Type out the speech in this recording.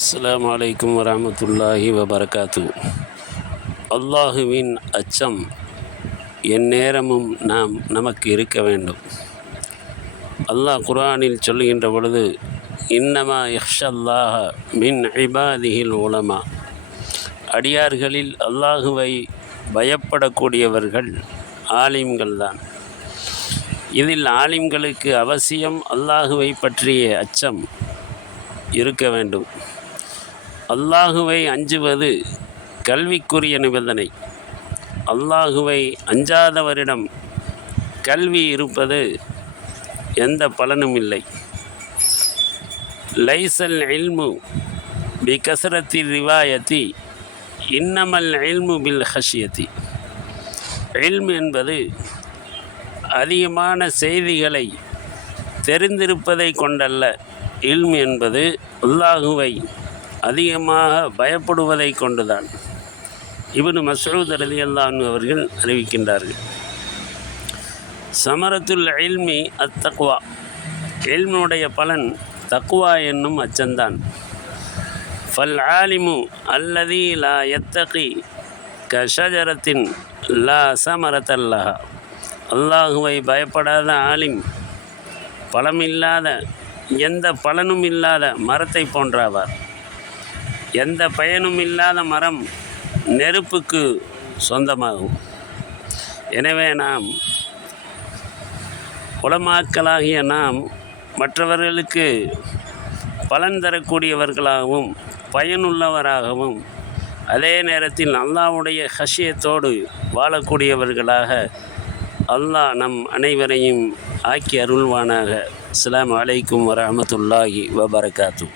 அஸ்லாம் வலைக்கம் வரமத்துல்லாஹி வபரகாத்து அல்லாஹுவின் அச்சம் எந்நேரமும் நாம் நமக்கு இருக்க வேண்டும். அல்லாஹ் குர்ஆனில் சொல்லுகின்ற பொழுது இன்னமா யஹ்ஷல்லாஹ மின் இபாதிஹில் உலமா. அடியார்களில் அல்லாஹுவை பயப்படக்கூடியவர்கள் ஆலிம்கள்தான் இதில் ஆலிம்களுக்கு அவசியம் அல்லாஹுவை பற்றிய அச்சம் இருக்க வேண்டும். அல்லாஹுவை அஞ்சுவது கல்விக்குரிய நிபந்தனை. அல்லாஹுவை அஞ்சாதவரிடம் கல்வி இருப்பது எந்த பலனும் இல்லை. லைசல் இல்மு பி கசரத்தி ரிவாயத்தி இன்னமல் இல்மு பில் ஹஷியத்தி. இல்மு என்பது அதிகமான செய்திகளை தெரிந்திருப்பதை கொண்டல்ல. இல்மு என்பது அல்லாஹுவை அதிகமாக பயப்படுவதை கொண்டுதான். இவனு மசூத் ரதி அல்லான் அவர்கள் அறிவிக்கின்றார்கள். சமரத்துல் எல்மி அத்தக்குவா எல்மனுடைய பலன் தக்குவா என்னும் அச்சந்தான். ஃபல் ஆலிமு அல்லதி லா எத்தகி கஷஜரத்தின் லா சமரத்தல்லஹா. அல்லாஹுவை பயப்படாத ஆலிம் பலமில்லாத எந்த பலனும் இல்லாத மரத்தை போன்றாவார். எந்த பயனும் இல்லாத மரம் நெருப்புக்கு சொந்தமாகும். எனவே நாம் உலமாக்களாகிய நாம் மற்றவர்களுக்கு பலன் தரக்கூடியவர்களாகவும் பயனுள்ளவராகவும் அதே நேரத்தில் அல்லாவுடைய ஹஷியத்தோடு வாழக்கூடியவர்களாக அல்லாஹ் நம் அனைவரையும் ஆக்கி அருள்வானாக. அஸ்லாம் அலைக்கும் வரமத்துல்லாஹி வபரகாத்து